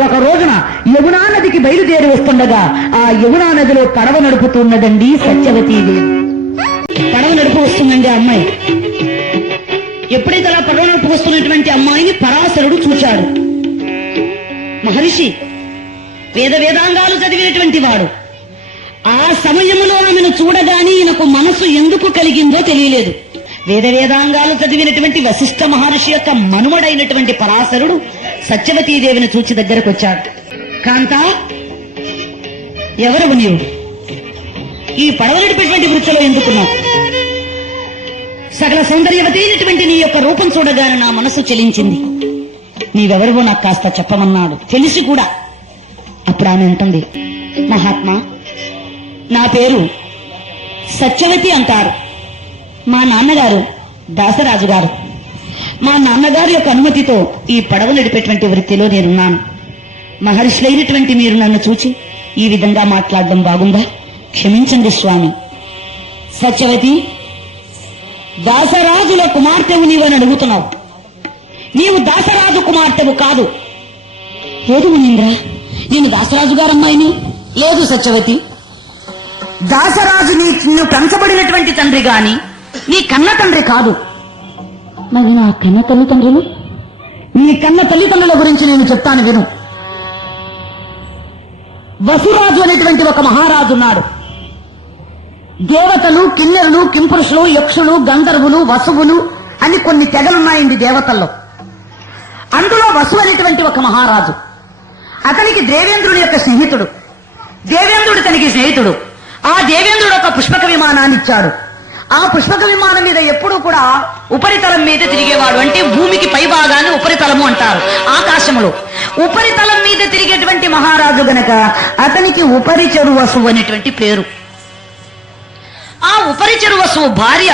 ఒక రోజున యమునా నదికి బయలుదేరి వస్తుండగా ఆ యమునా నదిలో పడవ నడుపుతున్నదండి సత్యవతీదేవి పడవ నడుపు వస్తుందండి ఆ అమ్మాయి. ఎప్పుడైతే అలా పడవ నడుపు వస్తున్నటువంటి అమ్మాయిని పరాశరుడు చూచాడు. మహర్షి వేద వేదాంగాలు చదివినటువంటి వాడు. ఆ సమయంలో ఆమెను చూడగానే ఈయనకు మనసు ఎందుకు కలిగిందో తెలియలేదు. వేద వేదాంగాలు చదివినటువంటి వశిష్ఠ మహర్షి యొక్క మనుమడైనటువంటి పరాశరుడు సత్యవతీదేవిని చూచి దగ్గరకు వచ్చాడు. కాంత ఎవరు నీవు ఈ పడవ నడిపేటువంటి వృత్తిలో ఎందుకున్నావు? సకల సౌందర్యవతి అయినటువంటి నీ యొక్క రూపం చూడగానే నా మనసు చెలించింది. నీవెవరివో నాకు కాస్త చెప్పమన్నాడు. తెలిసి కూడా. అప్పుడు ఆమె అంటుంది మహాత్మా నా పేరు సత్యవతి అంటారు. మా నాన్నగారు దాసరాజు గారు. మా నాన్నగారి యొక్క అనుమతితో ఈ పడవ నడిపేటువంటి వృత్తిలో నేనున్నాను. మహర్షులైనటువంటి మీరు నన్ను చూచి ఈ విధంగా మాట్లాడడం బాగుందా? క్షమించండి స్వామి. సత్యవతి దాసరాజుల కుమార్తెవు నీవని అడుగుతున్నావు. నీవు దాసరాజు కుమార్తెవు కాదు. లేదు మునీంద్ర నేను దాసరాజు గారమ్మాయిని. లేదు సత్యవతి. దాసరాజు నీ పెంచబడినటువంటి తండ్రి గాని నీ కన్న తండ్రి కాదు. మరి నా కన్న తల్లిదండ్రులు? నీ కన్న తల్లిదండ్రుల గురించి నేను చెప్తాను విను. వసురాజు అనేటువంటి ఒక మహారాజు ఉన్నాడు. దేవతలు కిన్నెరులు కింపురుషులు యక్షులు గంధర్వులు వసువులు అని కొన్ని తెగలున్నాయండి దేవతల్లో. అందులో వసు అనేటువంటి ఒక మహారాజు. అతనికి దేవేంద్రుడి యొక్క స్నేహితుడు. దేవేంద్రుడు తనకి స్నేహితుడు. ఆ దేవేంద్రుడు ఒక పుష్పక విమానాన్ని ఇచ్చాడు. ఆ పుష్పక విమానం మీద ఎప్పుడూ కూడా ఉపరితలం మీద తిరిగేవాడు. అంటే భూమికి పై భాగాన్ని ఉపరితలము అంటారు ఆకాశములు. ఉపరితలం మీద తిరిగేటువంటి మహారాజు గనక అతనికి ఉపరిచరు వసువు అనేటువంటి పేరు. ఆ ఉపరిచరు వసువు భార్య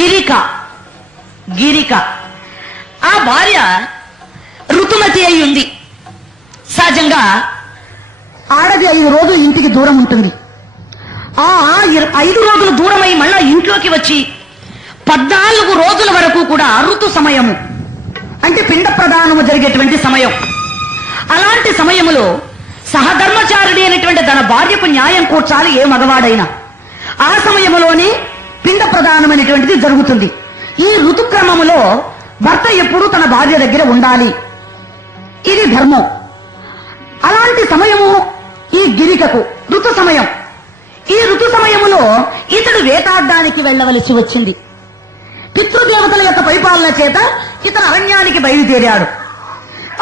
గిరిక. గిరిక. ఆ భార్య ఋతుమతి అయి ఉంది. సహజంగా ఆడది ఐదు రోజులు ఇంటికి దూరం ఉంటుంది. ఆ ఐదు రోజులు దూరమై మళ్ళా ఇంట్లోకి వచ్చి పద్నాలుగు రోజుల వరకు కూడా ఋతు సమయము. అంటే పిండ ప్రదానము జరిగేటువంటి సమయం. అలాంటి సమయములో సహధర్మచారుడి అనేటువంటి తన భార్యకు న్యాయం కూర్చాలి ఏ మగవాడైనా. ఆ సమయములోనే పిండ ప్రదానం అనేటువంటిది జరుగుతుంది. ఈ ఋతుక్రమములో భర్త ఎప్పుడూ తన భార్య దగ్గర ఉండాలి. ఇది ధర్మం. అలాంటి సమయము ఈ గిరికకు ఋతు సమయం. ఈ ఋతు సమయములో ఇతడు వేటాడడానికి వెళ్ళవలసి వచ్చింది. పితృదేవతల యొక్క పరిపాలన చేత ఇతను అరణ్యానికి బయలుదేరాడు.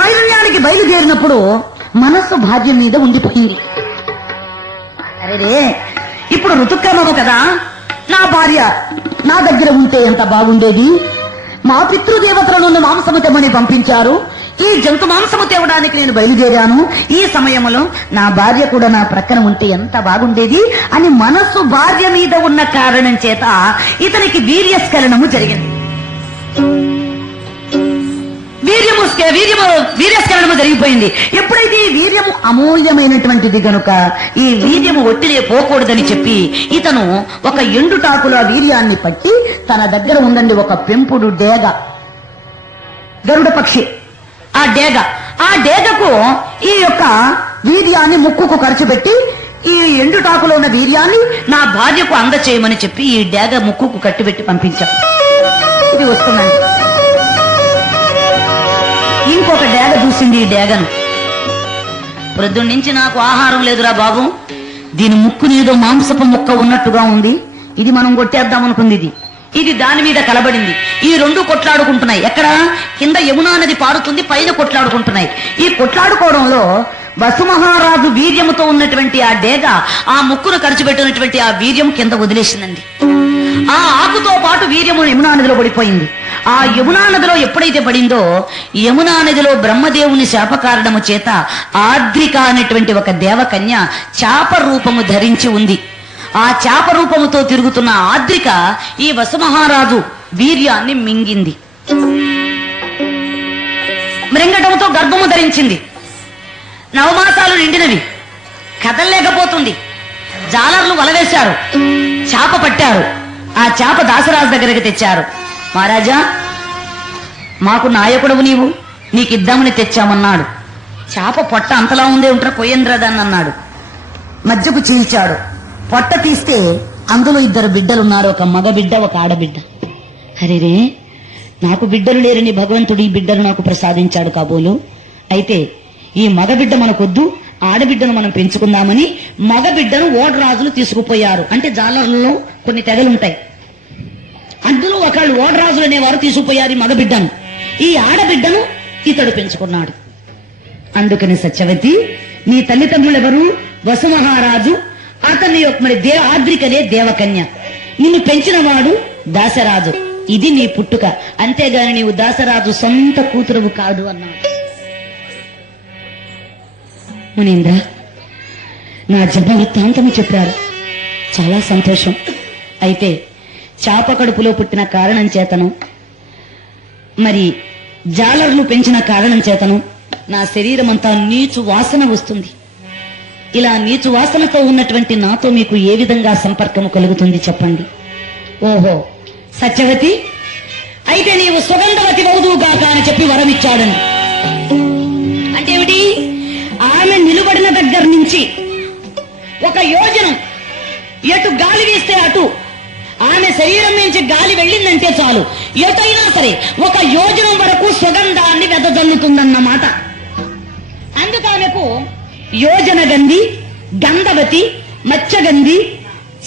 అరణ్యానికి బయలుదేరినప్పుడు మనస్సు భాగ్యం మీద ఉండిపోయింది. అరే ఇప్పుడు ఋతుక్రమము కదా. నా భార్య నా దగ్గర ఉంటే ఎంత బాగుండేది? మా పితృదేవతలను మాంసము తెమ్మని పంపించారు. ఈ జంతు మాంసము తేవడానికి నేను బయలుదేరాను. ఈ సమయంలో నా భార్య కూడా నా ప్రక్కన ఉంటే ఎంత బాగుండేది అని మనస్సు భార్య మీద ఉన్న కారణం చేత ఇతనికి వీర్యస్ఖలనము జరిగింది. వీర్యము వీర్యము వీర్యస్ఖలనము జరిగిపోయింది. ఎప్పుడైతే ఈ వీర్యము అమూల్యమైనటువంటిది గనుక ఈ వీర్యము ఒట్టిలే పోకూడదని చెప్పి ఇతను ఒక ఎండుటాకులో వీర్యాన్ని పట్టి తన దగ్గర ఉందండి ఒక పెంపుడు డేగ. గరుడ పక్షి. ఆ డేగ. ఆ డేగకు ఈ యొక్క వీర్యాన్ని ముక్కుకు ఖర్చు పెట్టి ఈ ఎండుటాకులో ఉన్న వీర్యాన్ని నా భార్యకు అందచేయమని చెప్పి ఈ డేగ ముక్కుకు కట్టిపెట్టి పంపించాం. ఇది వస్తుందండి. ఇంకొక డేగ చూసింది ఈ డేగను. ప్రొద్దున్న నుంచి నాకు ఆహారం లేదురా బాబు. దీని ముక్కు ఏదో మాంసపు ముక్క ఉన్నట్టుగా ఉంది. ఇది మనం కొట్టేద్దాం అనుకుంది ఇది. ఇది దాని మీద కలబడింది. ఈ రెండు కొట్లాడుకుంటున్నాయి. ఎక్కడ? కింద యమునా నది పారుతుంది పైన కొట్లాడుకుంటున్నాయి. ఈ కొట్లాడుకోవడంలో వసుమహారాజు వీర్యముతో ఉన్నటువంటి ఆ డేగ ఆ ముక్కును ఖర్చు పెట్టినటువంటి ఆ వీర్యం కింద వదిలేసిందండి. ఆ ఆకుతో పాటు వీర్యము యమునా నదిలో పడిపోయింది. ఆ యమునా నదిలో ఎప్పుడైతే పడిందో యమునా నదిలో బ్రహ్మదేవుని శాప కారణము చేత ఆద్రిక అనేటువంటి ఒక దేవకన్య చాప రూపము ధరించి ఉంది. ఆ చాప రూపముతో తిరుగుతున్న ఆద్రిక ఈ వసుమహారాజు వీర్యాన్ని మింగింది. మృంగటంతో గర్భము ధరించింది. నవమాసాలు నిండినవి. కదలలేకపోతుంది. జాలర్లు వలవేశారు. చాప పట్టారు. ఆ చేప దాసరాజు దగ్గరికి తెచ్చారు. మహారాజా మాకు నాయకుడవు నీవు. నీకిద్దామని తెచ్చామన్నాడు. చేప పొట్ట అంతలా ఉందే ఉంటారా కొయ్యంద్రదాన్ని అన్నాడు మధ్యకు చీల్చాడు. పొట్ట తీస్తే అందులో ఇద్దరు బిడ్డలున్నారు ఒక మగ బిడ్డ ఒక ఆడబిడ్డ. హరిరే నాకు బిడ్డలు లేరని భగవంతుడు ఈ బిడ్డలు నాకు ప్రసాదించాడు కాబోలు. అయితే ఈ మగబిడ్డ మనకొద్దు ఆడబిడ్డను మనం పెంచుకుందామని మగబిడ్డను ఓడరాజులు తీసుకుపోయారు. అంటే జాలర్లలో కొన్ని తెగలుంటాయి అందులో ఒకళ్ళు ఓడరాజులు అనేవారు తీసుకుపోయారు ఈ మగబిడ్డను. ఈ ఆడబిడ్డను ఇతడు పెంచుకున్నాడు. అందుకని సత్యవతి నీ తల్లిదండ్రులు ఎవరు వసుమహారాజు అతని యొక్క మరి దేవ ఆద్రికనే దేవకన్య. నిన్ను పెంచినవాడు దాసరాజు. ఇది నీ పుట్టుక. అంతేగాని నీవు దాసరాజు సొంత కూతురువు కాదు అన్నాడు. మునీంద్ర నా జన్మ వృత్తాంతము చెప్పారు. చాలా సంతోషం. అయితే చాప కడుపులో పుట్టిన కారణం చేతను మరి జాలర్లు పెంచిన కారణం చేతను నా శరీరం అంతా నీచు వాసన వస్తుంది. ఇలా నీచు వాసనతో ఉన్నటువంటి నాతో మీకు ఏ విధంగా సంపర్కము కలుగుతుంది చెప్పండి. ఓహో సత్యవతి అయితే నీవు సుగంధవతి వౌదువుగాక అని చెప్పి వరం ఇచ్చాడని అంటే ఏమిటి ఆమె నిలబడిన దగ్గర నుంచి ఒక యోజనం. ఎటు గాలి వేస్తే అటు. ఆమె శరీరం నుంచి గాలి వెళ్ళిందంటే చాలు. ఎటైనా సరే ఒక యోజనం వరకు సుగంధాన్ని వెదజల్లుతుందన్నమాట. అందుకు ఆమెకు యోజన గంధి గంధవతి మత్స్యగంధి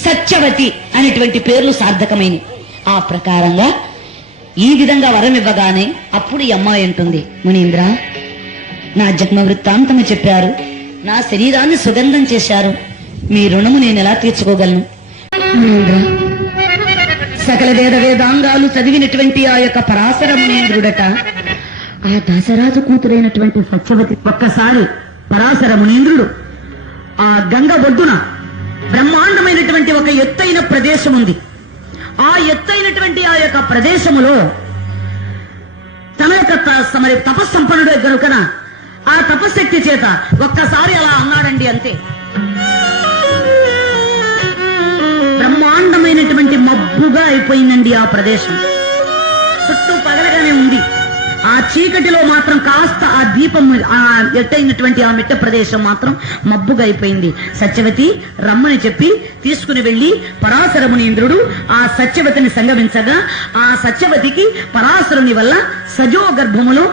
సత్యవతి అనేటువంటి పేర్లు సార్థకమైనవి. ఆ ప్రకారంగా ఈ విధంగా వరం ఇవ్వగానే అప్పుడు ఈ అమ్మాయి అంటుంది మునీంద్ర నా జన్మ వృత్తాంతము చెప్పారు. నా శరీరాన్ని సుగంధం చేశారు. మీ రుణము నేను ఎలా తీర్చుకోగలను? మునీంద్ర సకల వేద వేదాంగాలు చదివినటువంటి ఆ యొక్క పరాశర మునీంద్రుడట ఆ దశరాజు కూతురైనటువంటి సత్యవతి ఒక్కసారి పరాశర మునీంద్రుడు. ఆ గంగ ఒడ్డున బ్రహ్మాండమైనటువంటి ఒక ఎత్తైన ప్రదేశం ఉంది ఆ ఎత్తైనటువంటి ఆ యొక్క ప్రదేశములో తన యొక్క మరి తపస్సంపన్నుడే గనుకన ఆ తపశక్తి చేత ఒక్కసారి అలా అన్నాడండి అంతే. బ్రహ్మాండమైనటువంటి మబ్బుగా అయిపోయిందండి ఆ ప్రదేశం. చుట్టూ పగలగానే ఉంది. ఆ చీకటిలో మాత్రం కాస్త ఆ దీపం ఆ ఎట్టయినటువంటి ఆ మిట్ట ప్రదేశం మాత్రం మబ్బుగా అయిపోయింది. సత్యవతి రమ్మని చెప్పి తీసుకుని వెళ్ళి పరాశరముని ఇంద్రుడు ఆ సత్యవతిని సంగమించగా ఆ సత్యవతికి పరాశరుని వల్ల సజో గర్భములో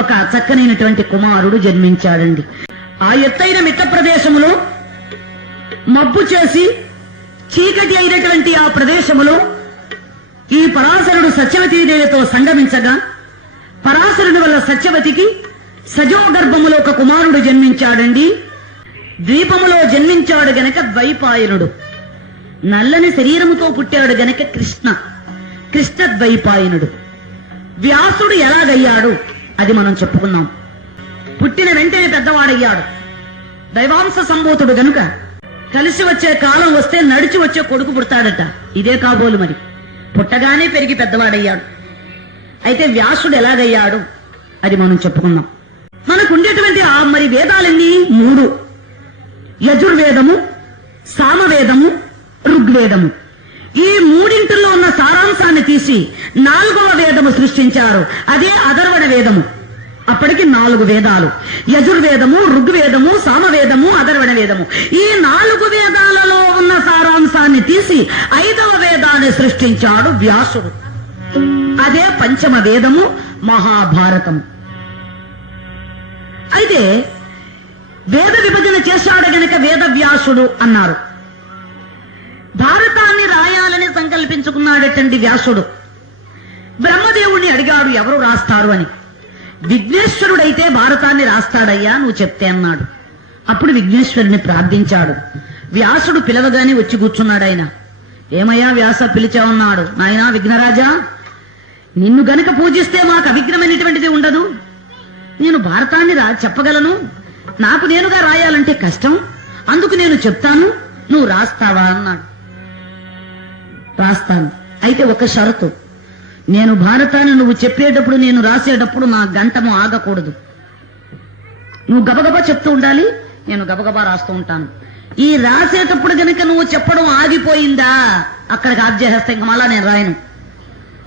ఒక చక్కనైనటువంటి కుమారుడు జన్మించాడండి. ఆ ఎత్తైన మిట్ట ప్రదేశములో మబ్బు చేసి చీకటి అయినటువంటి ఆ ప్రదేశములో ఈ పరాశరుడు సత్యవతీదేవితో సంగమించగా పరాశరుని వల్ల సత్యవతికి సజో గర్భములో ఒక కుమారుడు జన్మించాడండి. ద్వీపములో జన్మించాడు గనక ద్వైపాయనుడు. నల్లని శరీరముతో పుట్టాడు గనక కృష్ణ. కృష్ణ ద్వైపాయనుడు వ్యాసుడు ఎలాగయ్యాడు? అది మనం చెప్పుకున్నాం. పుట్టిన వెంటనే పెద్దవాడయ్యాడు. దైవాంశ సంబోతుడు గనుక కలిసి వచ్చే కాలం వస్తే నడిచి వచ్చే కొడుకు పుడతాడట. ఇదే కాబోలు మరి. పుట్టగానే పెరిగి పెద్దవాడయ్యాడు. అయితే వ్యాసుడు ఎలాగయ్యాడు? అది మనం చెప్పుకుందాం. మనకు ఉండేటువంటి ఆ మరి వేదాలన్నీ మూడు. యజుర్వేదము సామవేదము ఋగ్వేదము. ఈ మూడింటిలో ఉన్న సారాంశాన్ని తీసి నాలుగవ వేదము సృష్టించారు. అదే అధర్వణ వేదము. అప్పటికి నాలుగు వేదాలు. యజుర్వేదము ఋగ్వేదము సామవేదము అధర్వణ వేదము. ఈ నాలుగు వేదాలలో ఉన్న సారాంశాన్ని తీసి ఐదవ వేదాన్ని సృష్టించాడు వ్యాసుడు. అదే పంచమ వేదము మహాభారతం. అయితే వేద విభజన చేశాడు గనక వేదవ్యాసుడు అన్నారు. భారతాన్ని రాయాలని సంకల్పించుకున్నాడటండి వ్యాసుడు. బ్రహ్మదేవుణ్ణి అడిగాడు ఎవరు రాస్తారు? అని. విఘ్నేశ్వరుడైతే భారతాన్ని రాస్తాడయ్యా నువ్వు చెప్తే అన్నాడు. అప్పుడు విఘ్నేశ్వరుని ప్రార్థించాడు. వ్యాసుడు పిలవగానే వచ్చి కూర్చున్నాడు ఆయన ఏమయ్యా వ్యాస పిలిచావన్నాడు నాయనా విఘ్నరాజా నిన్ను గనక పూజిస్తే మాకు అవిఘ్నమైనటువంటిది ఉండదు. నేను భారతాన్ని రా చెప్పగలను. నాకు నేనుగా రాయాలంటే కష్టం. అందుకు నేను చెప్తాను. నువ్వు రాస్తావా అన్నాడు. రాస్తాను. అయితే ఒక షరతు. నేను భారతాన్ని నువ్వు చెప్పేటప్పుడు నేను రాసేటప్పుడు నా గంటము ఆగకూడదు. నువ్వు గబగబా చెప్తూ ఉండాలి. నేను గబగబా రాస్తూ ఉంటాను. ఈ రాసేటప్పుడు గనుక నువ్వు చెప్పడం ఆగిపోయిందా? అక్కడికి ఆప్ చేసేస్తే ఇంక మళ్ళా నేను రాయను.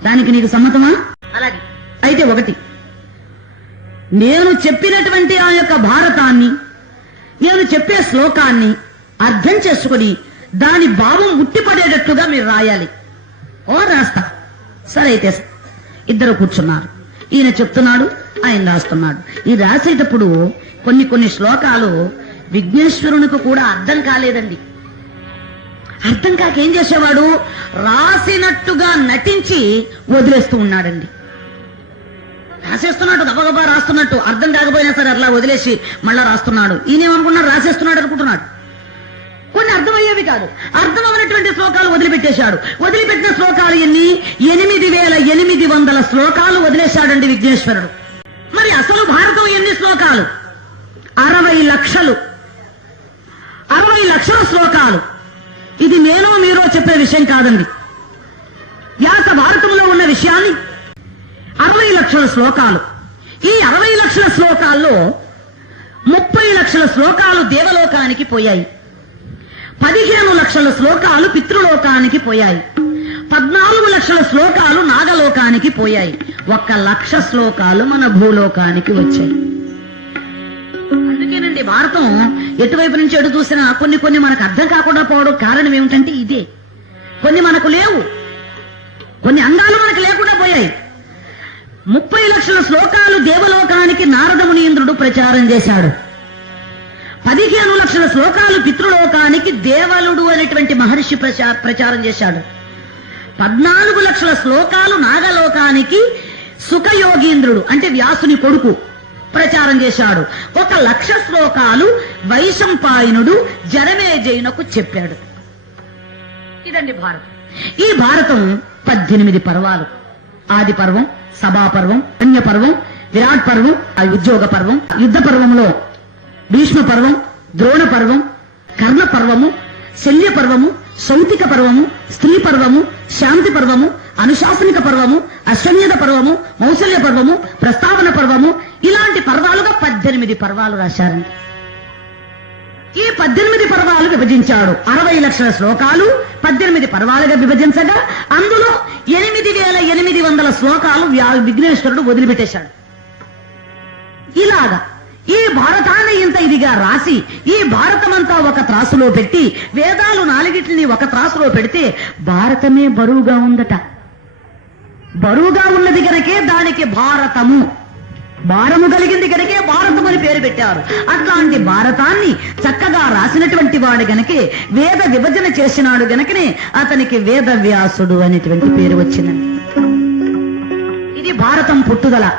దానికి నీకు సమ్మతమా? అలాగే. అయితే ఒకటి. నేను చెప్పినటువంటి ఆ యొక్క భారతాన్ని నేను చెప్పే శ్లోకాన్ని అర్థం చేసుకుని దాని భావం ఉట్టిపడేటట్టుగా మీరు రాయాలి. ఓ రాస్తా. సరే అయితే ఇద్దరు కూర్చున్నారు. ఈయన చెప్తున్నాడు ఆయన రాస్తున్నాడు. ఈ రాసేటప్పుడు కొన్ని కొన్ని శ్లోకాలు విఘ్నేశ్వరునికి కూడా అర్థం కాలేదండి. అర్థం కాక ఏం చేసేవాడు? రాసినట్టుగా నటించి వదిలేస్తూ ఉన్నాడండి. రాసేస్తున్నాడు గబగబా రాస్తున్నట్టు అర్థం కాకపోయినా సరే అట్లా వదిలేసి మళ్ళా రాస్తున్నాడు. ఈయనేమనుకున్నాడు రాసేస్తున్నాడు అనుకుంటున్నాడు. కొన్ని అర్థమయ్యేవి కాదు. అర్థమవనటువంటి శ్లోకాలు వదిలిపెట్టేశాడు. వదిలిపెట్టిన శ్లోకాలు ఎన్ని? ఎనిమిది వేల ఎనిమిది వందల శ్లోకాలు వదిలేశాడండి విఘ్నేశ్వరుడు. మరి అసలు భారతం ఎన్ని శ్లోకాలు? అరవై లక్షలు. అరవై లక్షల శ్లోకాలు. ఇది నేను మీరు చెప్పే విషయం కాదండి. వ్యాస భారతంలో ఉన్న విషయాన్ని అరవై లక్షల శ్లోకాలు. ఈ అరవై లక్షల శ్లోకాల్లో ముప్పై లక్షల శ్లోకాలు దేవలోకానికి పోయాయి. పదిహేను లక్షల శ్లోకాలు పితృలోకానికి పోయాయి. పద్నాలుగు లక్షల శ్లోకాలు నాగలోకానికి పోయాయి. ఒక్క లక్ష శ్లోకాలు మన భూలోకానికి వచ్చాయి. అందుకేనండి భారతం ఎటువైపు నుంచి ఎటు చూసినా కొన్ని కొన్ని మనకు అర్థం కాకుండా పోవడం కారణం ఏమిటంటే ఇదే. కొన్ని మనకు లేవు. కొన్ని అందాలు మనకు లేకుండా పోయాయి. ముప్పై లక్షల శ్లోకాలు దేవలోకానికి నారద మునీంద్రుడు ప్రచారం చేశాడు. పదిహేను లక్షల శ్లోకాలు పితృలోకానికి దేవలుడు అనేటువంటి మహర్షి ప్రచారం చేశాడు. పద్నాలుగు లక్షల శ్లోకాలు నాగలోకానికి సుఖయోగీంద్రుడు అంటే వ్యాసుని కొడుకు. ప్రచారం చేశాడు. ఒక లక్ష శ్లోకాలు వైశంపాయనుడు జనమేజయునకు చెప్పాడు. ఇదండి భారతం. ఈ భారతం పద్దెనిమిది పర్వాలు. ఆది పర్వం సభా పర్వం అన్య పర్వం విరాట్ పర్వం ఉద్యోగ పర్వం యుద్ధ పర్వంలో భీష్మ పర్వం ద్రోణ పర్వం కర్ణ పర్వము శల్య పర్వము సౌతిక పర్వము స్త్రీ పర్వము శాంతి పర్వము అనుశాసనిక పర్వము అశ్వన్యద పర్వము మౌసల్య పర్వము ప్రస్తావన పర్వము ఇలాంటి పర్వాలుగా పద్దెనిమిది పర్వాలు రాశారండి ఈ పద్దెనిమిది పర్వాలు విభజించాడు. అరవై లక్షల శ్లోకాలు పద్దెనిమిది పర్వాలుగా విభజించగా అందులో ఎనిమిది వేల ఎనిమిది వందల శ్లోకాలు విఘ్నేశ్వరుడు వదిలిపెట్టేశాడు. ఇలాగా ఈ భారతాన్ని ఇంత ఇదిగా రాసి ఈ భారతమంతా ఒక త్రాసులో పెట్టి వేదాలు నాలుగిటిని ఒక త్రాసులో పెడితే భారతమే బరువుగా ఉందట. బరువుగా ఉన్నది గనకే దానికి భారతము. భారము కలిగింది గనకే భారతం అని పేరు పెట్టారు. అట్లాంటి భారతాన్ని చక్కగా రాసినటువంటి వాడు గనకే వేద విభజన చేసినాడు గనకనే అతనికి వేద వ్యాసుడు అనేటువంటి పేరు వచ్చిందండి. ఇది భారతం పుట్టుదల.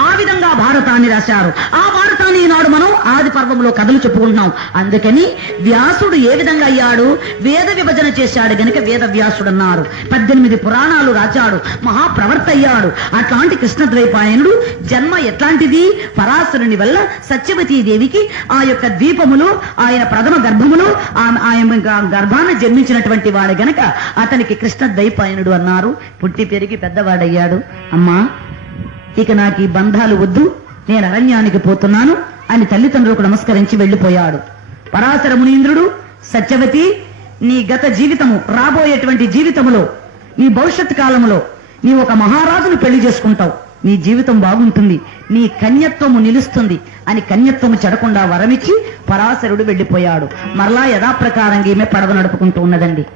ఆ విధంగా భారతాన్ని రాశారు. ఆ భారతాన్ని ఈనాడు మనం ఆది పర్వంలో కథలు చెప్పుకుంటున్నాం. అందుకని వ్యాసుడు ఏ విధంగా అయ్యాడు? వేద విభజన చేశాడు గనుక వేద వ్యాసుడు అన్నారు పద్దెనిమిది పురాణాలు రాచాడు మహాప్రవర్త అయ్యాడు. అట్లాంటి కృష్ణద్వైపాయనుడు జన్మ ఎట్లాంటిది? పరాశరుని వల్ల సత్యవతీదేవికి ఆ యొక్క ద్వీపములో ఆయన ప్రథమ గర్భములో ఆమె ఆయన గర్భాన్ని జన్మించినటువంటి వాడు గనక అతనికి కృష్ణద్వైపాయనుడు అన్నారు. పుట్టి పెరిగి పెద్దవాడయ్యాడు. అమ్మా ఇక నాకు ఈ బంధాలు వద్దు. నేను అరణ్యానికి పోతున్నాను. అని తల్లిదండ్రులకు నమస్కరించి వెళ్ళిపోయాడు పరాశర మునీంద్రుడు సత్యవతి నీ గత జీవితము రాబోయేటువంటి జీవితములో నీ భవిష్యత్ కాలములో నీ ఒక మహారాజును పెళ్ళి చేసుకుంటావు. నీ జీవితం బాగుంటుంది నీ కన్యత్వము నిలుస్తుంది అని కన్యత్వము చెడకుండా వరమిచ్చి పరాశరుడు వెళ్ళిపోయాడు మరలా యథాప్రకారంగా ఈమె పడవ నడుపుకుంటూ ఉన్నదండి.